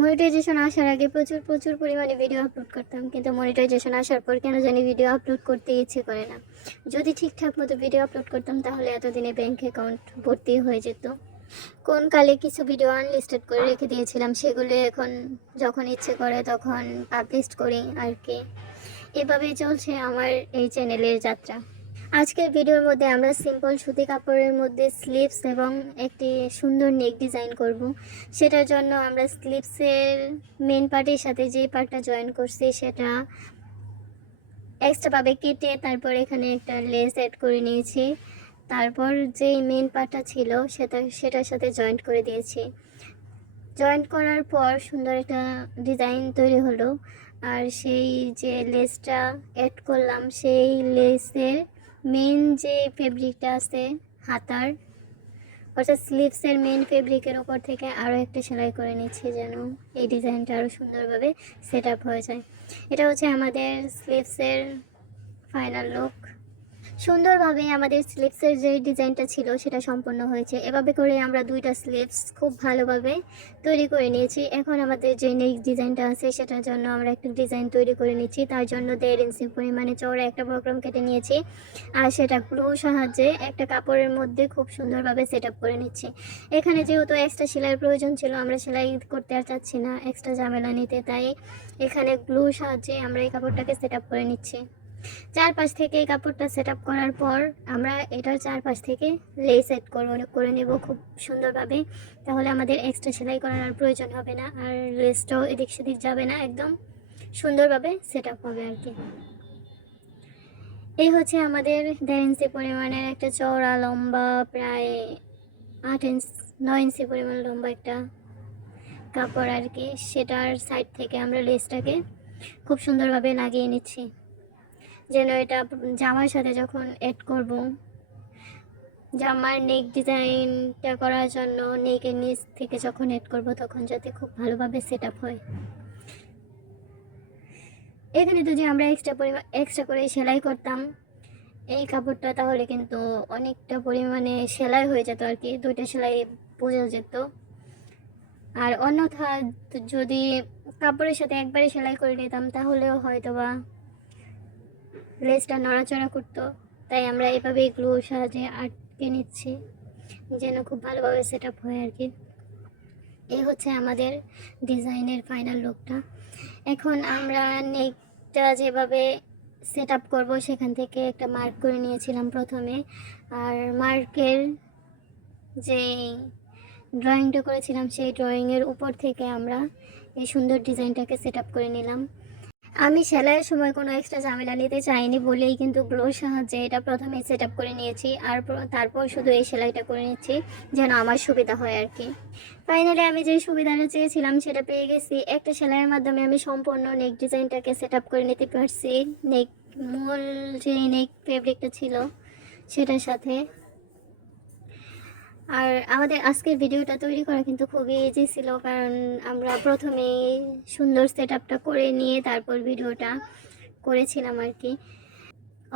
Monetization আসার আগে প্রচুর পরিমাণে ভিডিও আপলোড করতাম, কিন্তু মনিটাইজেশন আসার পর কেন জানি ভিডিও আপলোড করতে ইচ্ছে করে না। যদি ঠিকঠাক মতো ভিডিও আপলোড করতাম তাহলে এতদিনে ব্যাংক অ্যাকাউন্ট ভর্তি হয়ে যেত। কোন কালে কিছু ভিডিও আনলিস্টেড করে রেখে দিয়েছিলাম, সেগুলো এখন যখন ইচ্ছে করে তখন পাবলিশ করি আর কি। এভাবেই চলছে আমার এই চ্যানেলের যাত্রা। আজকের ভিডিওর মধ্যে আমরা সিম্পল সুতি কাপড়ের মধ্যে স্লিভস এবং একটি সুন্দর নেক ডিজাইন করব। সেটার জন্য আমরা স্লিভসের মেন পার্টের সাথে যে পার্টটা জয়েন করছি সেটা এক্সট্রাভাবে কেটে তারপর এখানে একটা লেস অ্যাড করে নিয়েছি। তারপর যে মেন পার্টটা ছিল সেটার সাথে জয়েন্ট করে দিয়েছি। জয়েন্ট করার পর সুন্দর একটা ডিজাইন তৈরি হলো। আর সেই যে লেসটা অ্যাড করলাম, সেই লেসের মেন যে ফেব্রিকটা আছে হাতার, অর্থাৎ স্লিভসের মেন ফেব্রিকের ওপর থেকে আরও একটা সেলাই করে নিচ্ছি যেন এই ডিজাইনটা আরও সুন্দরভাবে সেট আপ হয়ে যায়। এটা হচ্ছে আমাদের স্লিভসের ফাইনাল লুক। সুন্দরভাবে আমাদের স্লিভসের যে ডিজাইনটা ছিল সেটা সম্পন্ন হয়েছে। এভাবে করে আমরা দুইটা স্লিভস খুব ভালোভাবে তৈরি করে নিয়েছি। এখন আমাদের যে নেক ডিজাইনটা আছে সেটার জন্য আমরা একটা ডিজাইন তৈরি করে নিচ্ছি। তার জন্য 1.5 ইঞ্চি পরিমাণে চওড়া একটা বক্রম কেটে নিয়েছি, আর সেটা গ্লু সাহায্যে একটা কাপড়ের মধ্যে খুব সুন্দরভাবে সেট আপ করে নিচ্ছি। এখানে যেহেতু এক্সট্রা সেলাইয়ের প্রয়োজন ছিল, আমরা সেলাই করতে আর চাচ্ছি না এক্সট্রা ঝামেলা নিতে, তাই এখানে গ্লুর সাহায্যে আমরা এই কাপড়টাকে সেট আপ করে নিচ্ছি। চারপাশ থেকে এই কাপড়টা সেট আপ করার পর আমরা এটার চারপাশ থেকে লেস সেট করে নেব খুব সুন্দরভাবে। তাহলে আমাদের এক্সট্রা সেলাই করার আর প্রয়োজন হবে না, আর লেসটাও এদিক সেদিক যাবে না, একদম সুন্দরভাবে সেট আপ হবে আর কি। এই হচ্ছে আমাদের 1.5 ইঞ্চি পরিমাণের একটা চওড়া লম্বা, প্রায় 9 ইঞ্চি পরিমাণ লম্বা একটা কাপড় আর কি। সেটার সাইড থেকে আমরা লেসটাকে খুব সুন্দরভাবে লাগিয়ে নিচ্ছি যেন এটা জামার সাথে যখন অ্যাড করব, জামার নেক ডিজাইনটা করার জন্য নেকের নিচ থেকে যখন অ্যাড করব তখন যাতে খুব ভালোভাবে সেট আপ হয়। এখানে যদি আমরা এক্সট্রা করে সেলাই করতাম এই কাপড়টা, তাহলে কিন্তু অনেকটা পরিমাণে সেলাই হয়ে যেত আর কি, দুইটা সেলাই বোঝা যেত। আর অন্যথা যদি কাপড়ের সাথে একবারে সেলাই করে নিতাম তাহলেও হয়তো বা লেসটা নড়াচড়া করতো। তাই আমরা এভাবে গ্লুর সাহায্যে আটকে নিচ্ছি যেন খুব ভালোভাবে সেট আপ হয় আর কি। এই হচ্ছে আমাদের ডিজাইনের ফাইনাল লুকটা। এখন আমরা নেকটা যেভাবে সেট আপ করবো সেখান থেকে একটা মার্ক করে নিয়েছিলাম প্রথমে, আর মার্কের যে ড্রয়িংটা করেছিলাম সেই ড্রয়িংয়ের উপর থেকে আমরা এই সুন্দর ডিজাইনটাকে সেট আপ করে নিলাম। আমি সেলাইয়ের সময় কোনো এক্সট্রা ঝামেলা নিতে চাইনি বলেই কিন্তু গ্লুর সাহায্যে এটা প্রথমে সেট আপ করে নিয়েছি, আর তারপর শুধু এই সেলাইটা করে নিচ্ছি যেন আমার সুবিধা হয় আর কি। ফাইনালি আমি যে সুবিধাটা চেয়েছিলাম সেটা পেয়ে গেছি। একটা সেলাইয়ের মাধ্যমে আমি সম্পূর্ণ নেক ডিজাইনটাকে সেট আপ করে নিতে পারছি, নেক মূল যে নেক ফেব্রিকটা ছিল সেটার সাথে। আর আমাদের আজকের ভিডিওটা তৈরি করা কিন্তু খুবই ইজি ছিল, কারণ আমরা প্রথমেই সুন্দর সেট আপটা করে নিয়ে তারপর ভিডিওটা করেছিলাম আর কি।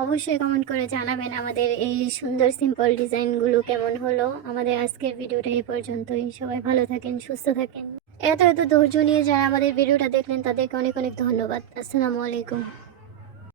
অবশ্যই কমেন্ট করে জানাবেন আমাদের এই সুন্দর সিম্পল ডিজাইনগুলো কেমন হলো। আমাদের আজকের ভিডিওটা এই পর্যন্তই। সবাই ভালো থাকেন, সুস্থ থাকেন। এত ধৈর্য নিয়ে যারা আমাদের ভিডিওটা দেখলেন তাদেরকে অনেক ধন্যবাদ। আসসালামু আলাইকুম।